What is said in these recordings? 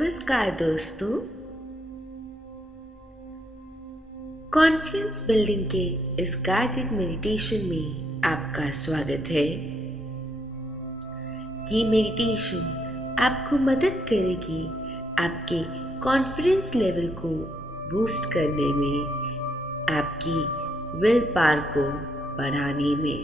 नमस्कार दोस्तों। Confidence building के इस गाइडेड मेडिटेशन में आपका स्वागत है। ये मेडिटेशन आपको मदद करेगी आपके कॉन्फिडेंस लेवल को बूस्ट करने में, आपकी विल पावर को बढ़ाने में।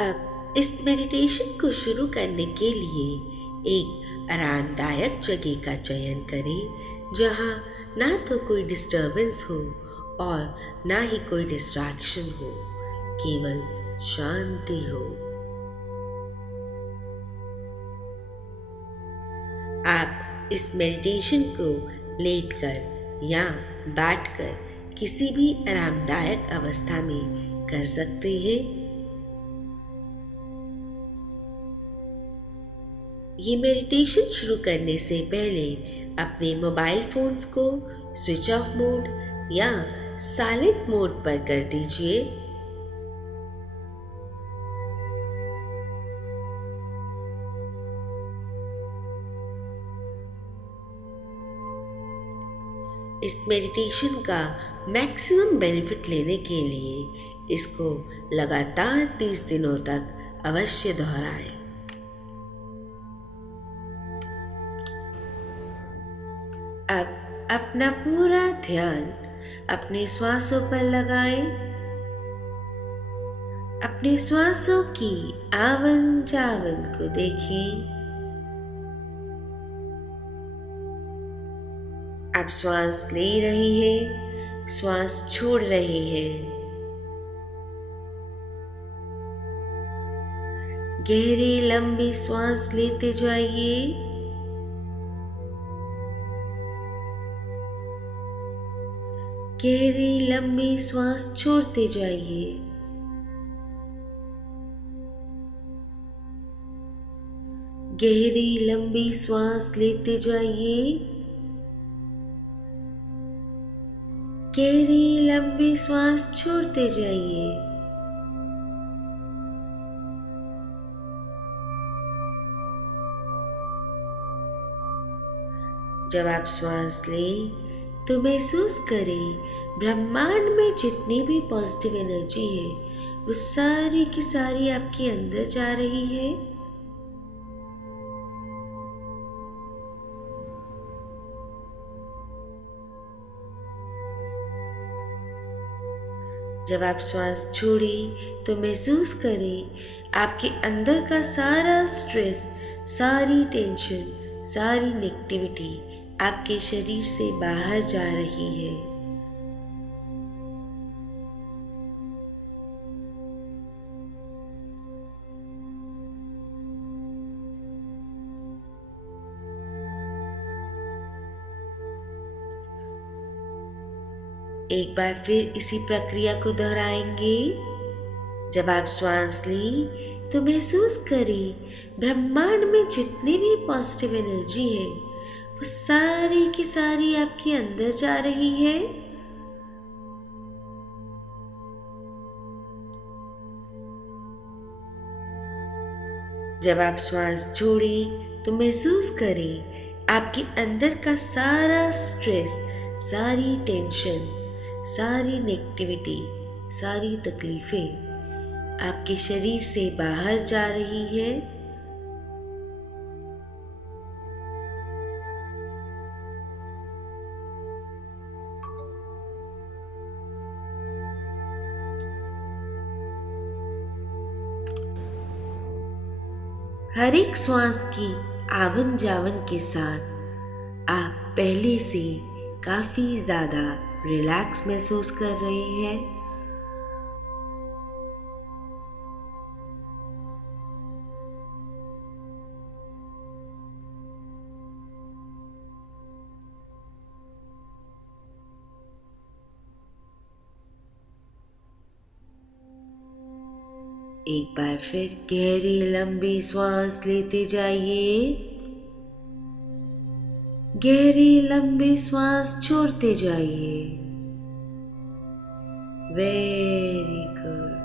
अब इस मेडिटेशन को शुरू करने के लिए एक आरामदायक जगह का चयन करें जहां ना तो कोई डिस्टरबेंस हो और ना ही कोई डिस्ट्रैक्शन हो, केवल शांति हो। आप इस मेडिटेशन को लेटकर या बैठकर किसी भी आरामदायक अवस्था में कर सकते हैं। ये मेडिटेशन शुरू करने से पहले अपने मोबाइल फोन्स को स्विच ऑफ मोड या साइलेंट मोड पर कर दीजिए। इस मेडिटेशन का मैक्सिमम बेनिफिट लेने के लिए इसको लगातार 30 दिनों तक अवश्य दोहराएं। अब अपना पूरा ध्यान अपने श्वासों पर लगाएं। अपने श्वासों की आवन जावन को देखें। आप श्वास ले रहे हैं, श्वास छोड़ रहे हैं। गहरी लंबी श्वास लेते जाइए। गहरी लंबी श्वास छोड़ते जाइए। गहरी लंबी श्वास लेते जाइए। गहरी लंबी श्वास छोड़ते जाइए। जब आप श्वास लें तो महसूस करें ब्रह्मांड में जितनी भी पॉजिटिव एनर्जी है वो सारी की सारी आपके अंदर जा रही है। जब आप श्वास छोड़ें तो महसूस करें आपके अंदर का सारा स्ट्रेस, सारी टेंशन, सारी नेगेटिविटी आपके शरीर से बाहर जा रही है। एक बार फिर इसी प्रक्रिया को दोहराएंगे। जब आप श्वास लें तो महसूस करें ब्रह्मांड में जितनी भी पॉजिटिव एनर्जी है वो सारी की सारी आपके अंदर जा रही है। जब आप श्वास छोड़ें तो महसूस करें आपके अंदर का सारा स्ट्रेस, सारी टेंशन, सारी नेगेटिविटी, सारी तकलीफें आपके शरीर से बाहर जा रही है। हर एक श्वास की आवन जावन के साथ आप पहले से काफी ज्यादा रिलैक्स महसूस कर रहे हैं। एक बार फिर गहरी लंबी श्वास लेते जाइए। गहरी लंबी श्वास छोड़ते जाइए। Very good.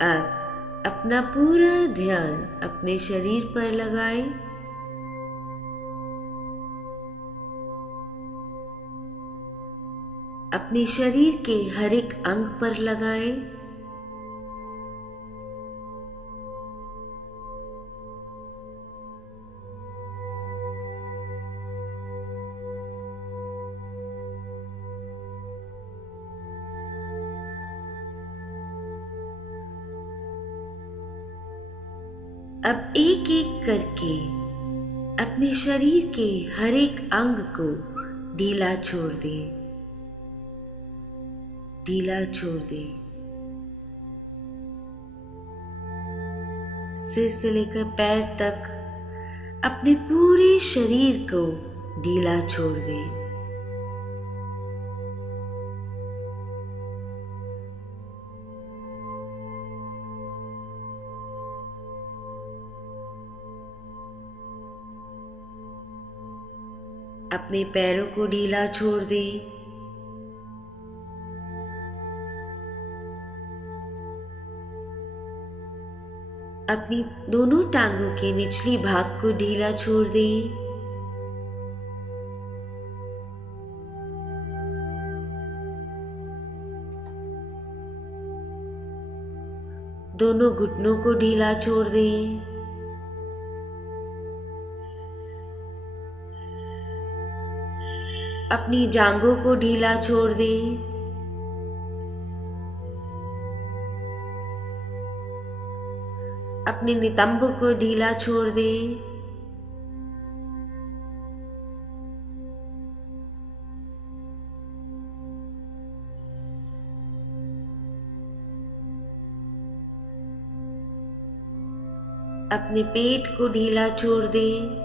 अब अपना पूरा ध्यान अपने शरीर पर लगाएं। अपने शरीर के हर एक अंग पर लगाएं। अब एक एक करके अपने शरीर के हर एक अंग को ढीला छोड़ दें, ढीला छोड़ दें। सिर से लेकर पैर तक अपने पूरे शरीर को ढीला छोड़ दें। अपने पैरों को ढीला छोड़ दें। अपनी दोनों टांगों के निचली भाग को ढीला छोड़ दें। दोनों घुटनों को ढीला छोड़ दें। अपनी जांघों को ढीला छोड़ दें। अपने नितंब को ढीला छोड़ दें। अपने पेट को ढीला छोड़ दें।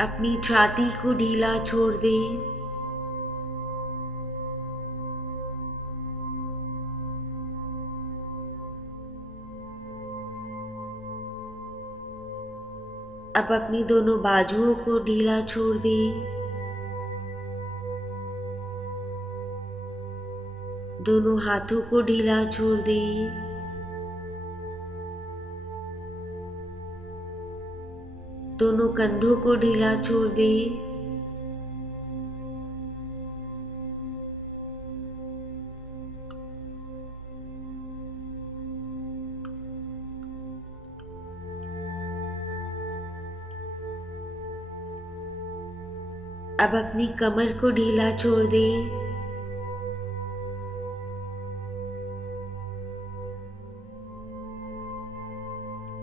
अपनी छाती को ढीला छोड़ दें। अब अपनी दोनों बाजुओं को ढीला छोड़ दें। दोनों हाथों को ढीला छोड़ दें। दोनों कंधों को ढीला छोड़ दें। अब अपनी कमर को ढीला छोड़ दें।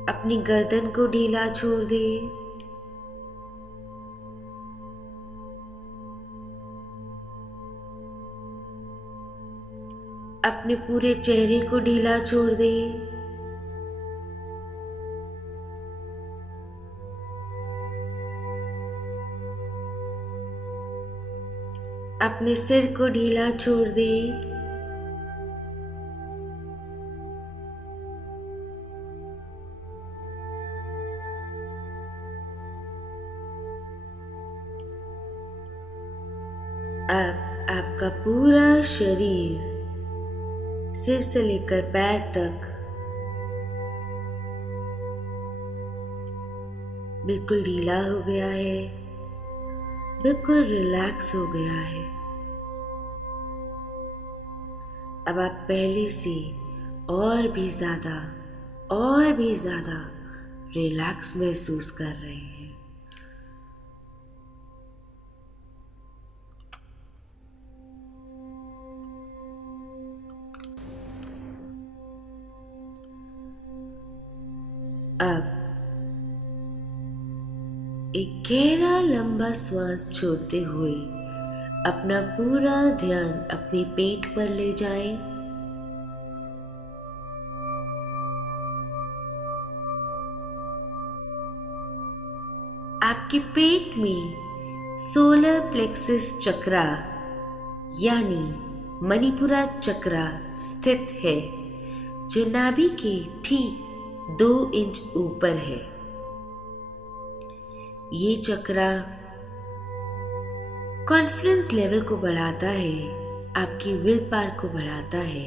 अपनी गर्दन को ढीला छोड़ दें। अपने पूरे चेहरे को ढीला छोड़ दें। अपने सिर को ढीला छोड़ दें। अब आपका पूरा शरीर सिर से लेकर पैर तक बिल्कुल ढीला हो गया है, बिल्कुल रिलैक्स हो गया है। अब आप पहले से और भी ज़्यादा रिलैक्स महसूस कर रहे हैं। अब एक गहरा लंबा श्वास छोड़ते हुए अपना पूरा ध्यान अपने पेट पर ले जाएं। आपके पेट में सोलर प्लेक्सस चक्रा यानी मणिपुरा चक्रा स्थित है, जो नाभि के ठीक 2 इंच ऊपर है। ये चक्रा कॉन्फिडेंस लेवल को बढ़ाता है, आपकी विल पावर को बढ़ाता है।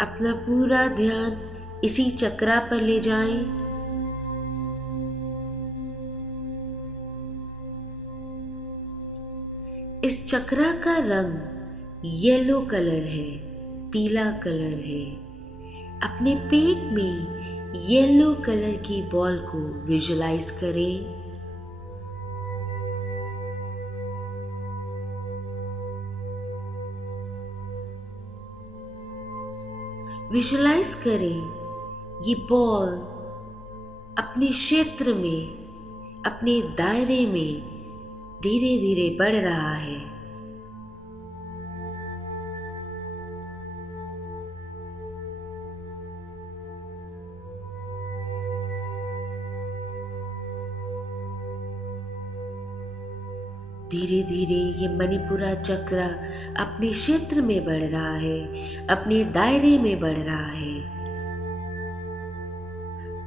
अपना पूरा ध्यान इसी चक्रा पर ले जाएं। इस चक्रा का रंग येलो कलर है, पीला कलर है। अपने पेट में येलो कलर की बॉल को विजुलाइज करें। विजुलाइज करें ये बॉल अपने क्षेत्र में, अपने दायरे में धीरे धीरे बढ़ रहा है। धीरे धीरे ये मणिपुरा चक्र अपने क्षेत्र में बढ़ रहा है, अपने दायरे में बढ़ रहा है।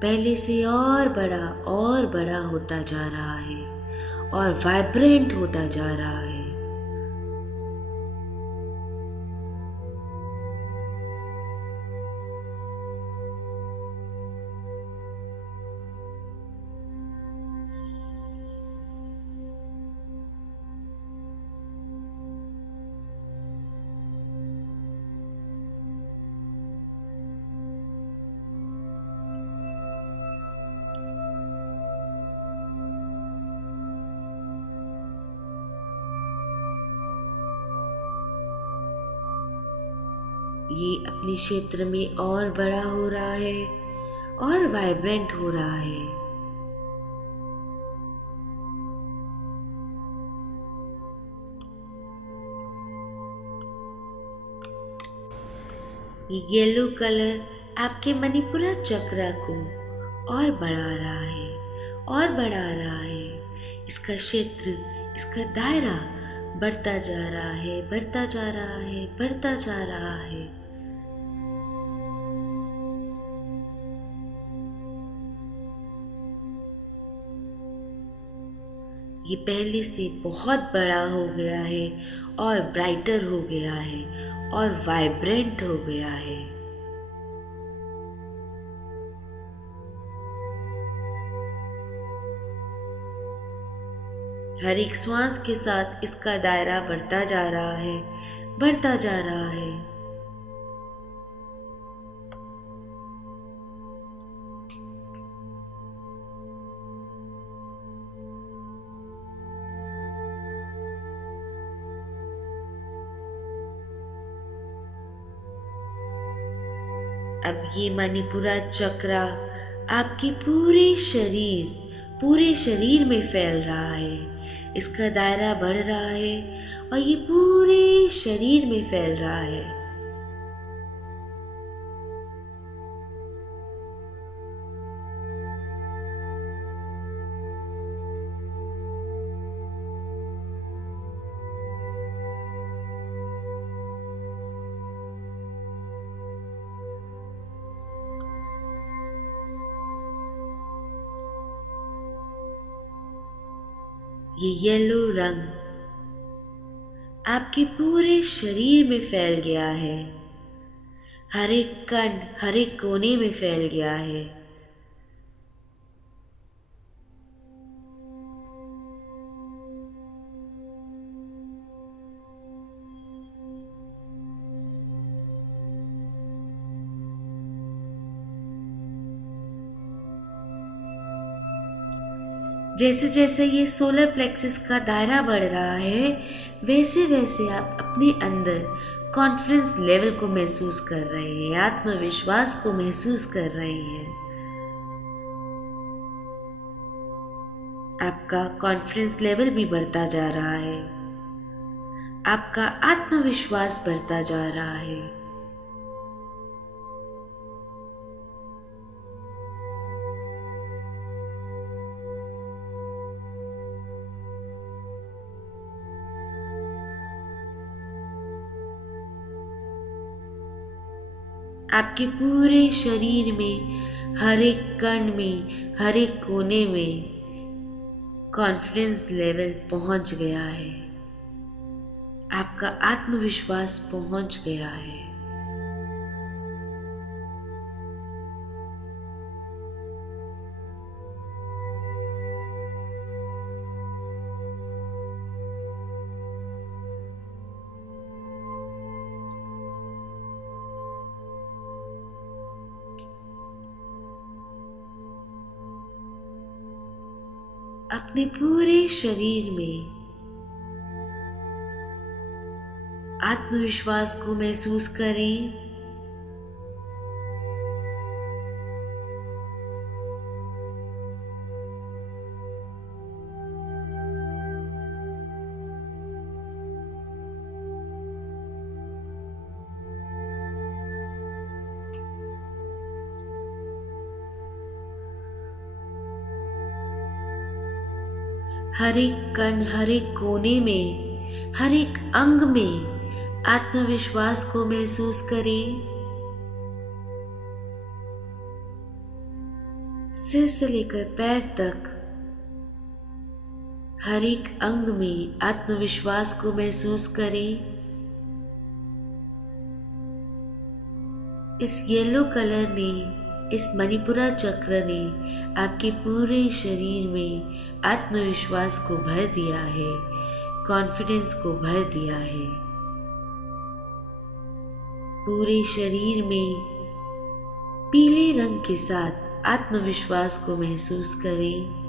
पहले से और बड़ा होता जा रहा है और वाइब्रेंट होता जा रहा है। ये अपने क्षेत्र में और बड़ा हो रहा है और वाइब्रेंट हो रहा है। ये येलो कलर आपके मणिपुरा चक्र को और बढ़ा रहा है और बढ़ा रहा है। इसका क्षेत्र, इसका दायरा बढ़ता जा रहा है, बढ़ता जा रहा है, बढ़ता जा रहा है। ये पहले से बहुत बड़ा हो गया है और ब्राइटर हो गया है और वाइब्रेंट हो गया है। हर एक श्वास के साथ इसका दायरा बढ़ता जा रहा है, बढ़ता जा रहा है। अब ये मणिपुरा चक्र आपके पूरे शरीर में फैल रहा है। इसका दायरा बढ़ रहा है और ये पूरे शरीर में फैल रहा है। ये येलो रंग आपके पूरे शरीर में फैल गया है, हर एक कण, हर एक कोने में फैल गया है। जैसे जैसे ये सोलर प्लेक्सस का दायरा बढ़ रहा है, वैसे वैसे आप अपने अंदर कॉन्फिडेंस लेवल को महसूस कर रहे हैं, आत्मविश्वास को महसूस कर रहे हैं। आपका कॉन्फिडेंस लेवल भी बढ़ता जा रहा है, आपका आत्मविश्वास बढ़ता जा रहा है। आपके पूरे शरीर में हर एक कण में, हर एक कोने में कॉन्फिडेंस लेवल पहुंच गया है। आपका आत्मविश्वास पहुंच गया है। अपने पूरे शरीर में आत्मविश्वास को महसूस करें। हर एक कण, हर एक कोने में, हर एक अंग में आत्मविश्वास को महसूस करें। सिर से लेकर पैर तक हर एक अंग में आत्मविश्वास को महसूस करें। इस येलो कलर ने, इस मणिपुरा चक्र ने आपके पूरे शरीर में आत्मविश्वास को भर दिया है, कॉन्फिडेंस को भर दिया है। पूरे शरीर में पीले रंग के साथ आत्मविश्वास को महसूस करें।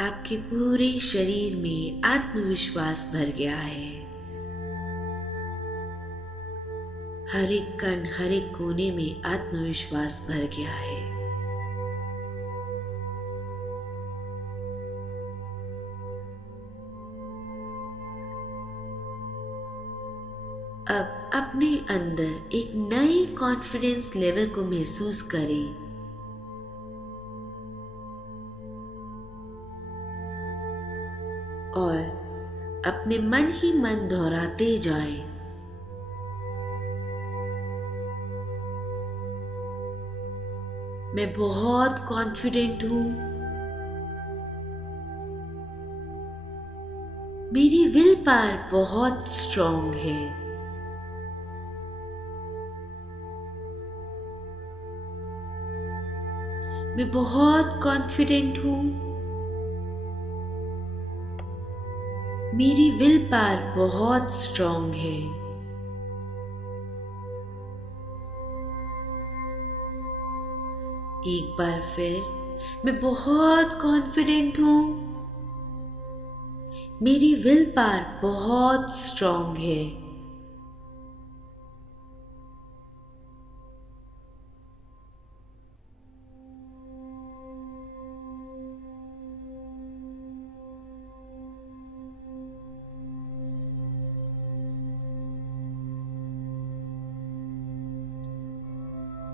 आपके पूरे शरीर में आत्मविश्वास भर गया है। हर एक कण, हर एक कोने में आत्मविश्वास भर गया है। अब अपने अंदर एक नई कॉन्फिडेंस लेवल को महसूस करें। और अपने मन ही मन दोहराते जाएं, मैं बहुत कॉन्फिडेंट हूं, मेरी विल पावर बहुत स्ट्रांग है, मैं बहुत कॉन्फिडेंट हूं, मेरी विल पावर बहुत स्ट्रांग है। एक बार फिर, मैं बहुत कॉन्फिडेंट हूं, मेरी विल पावर बहुत स्ट्रांग है।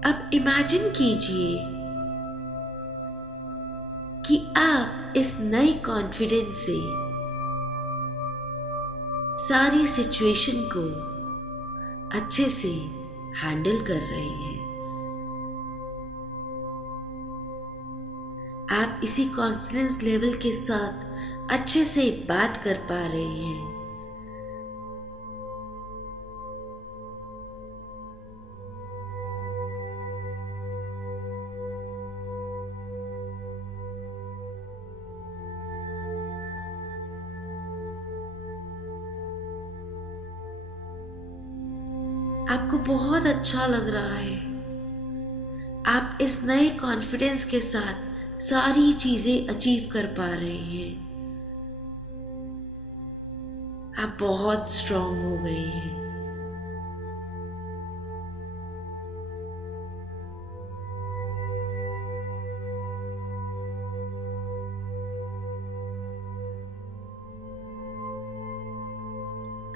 अब इमेजिन कीजिए कि आप इस नए कॉन्फिडेंस से सारी सिचुएशन को अच्छे से हैंडल कर रहे हैं। आप इसी कॉन्फिडेंस लेवल के साथ अच्छे से बात कर पा रहे हैं। आपको बहुत अच्छा लग रहा है। आप इस नए कॉन्फिडेंस के साथ सारी चीजें अचीव कर पा रहे हैं। आप बहुत स्ट्रांग हो गए हैं।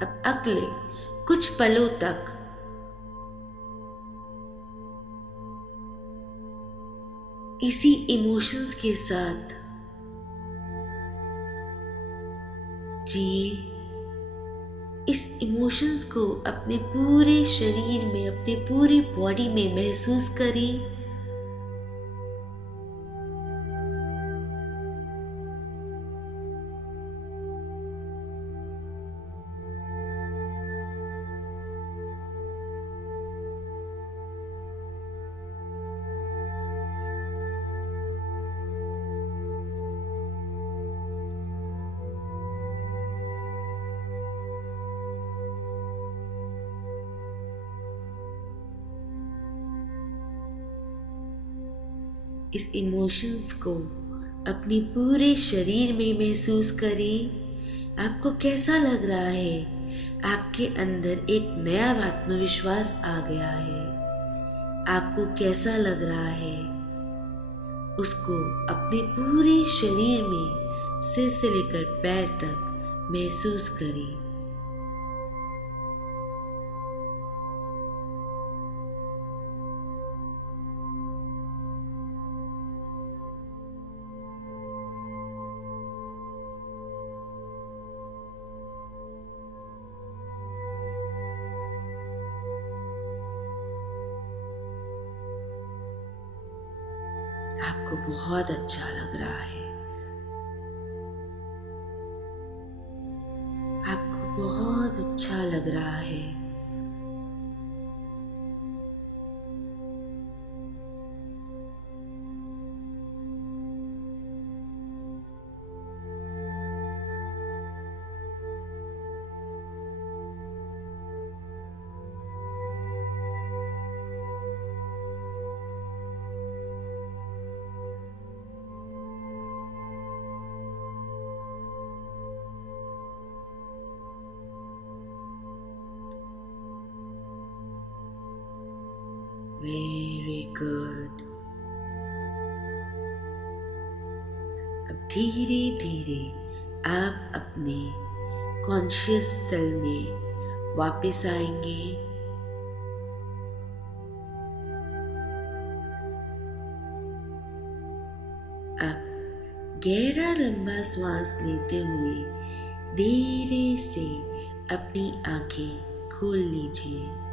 अब अगले कुछ पलों तक इसी इमोशंस के साथ जिए। इस इमोशंस को अपने पूरे शरीर में, अपने पूरी बॉडी में महसूस करें। इस इमोशंस को अपने पूरे शरीर में महसूस करें। आपको कैसा लग रहा है? आपके अंदर एक नया आत्मविश्वास आ गया है। आपको कैसा लग रहा है? उसको अपने पूरे शरीर में सिर से लेकर पैर तक महसूस करें। आपको बहुत अच्छा लग रहा है। आपको बहुत अच्छा लग रहा है। Very good. अब धीरे धीरे आप अपने कॉन्शियस तल में वापस आएंगे। अब गहरा लंबा श्वास लेते हुए धीरे से अपनी आंखें खोल लीजिए।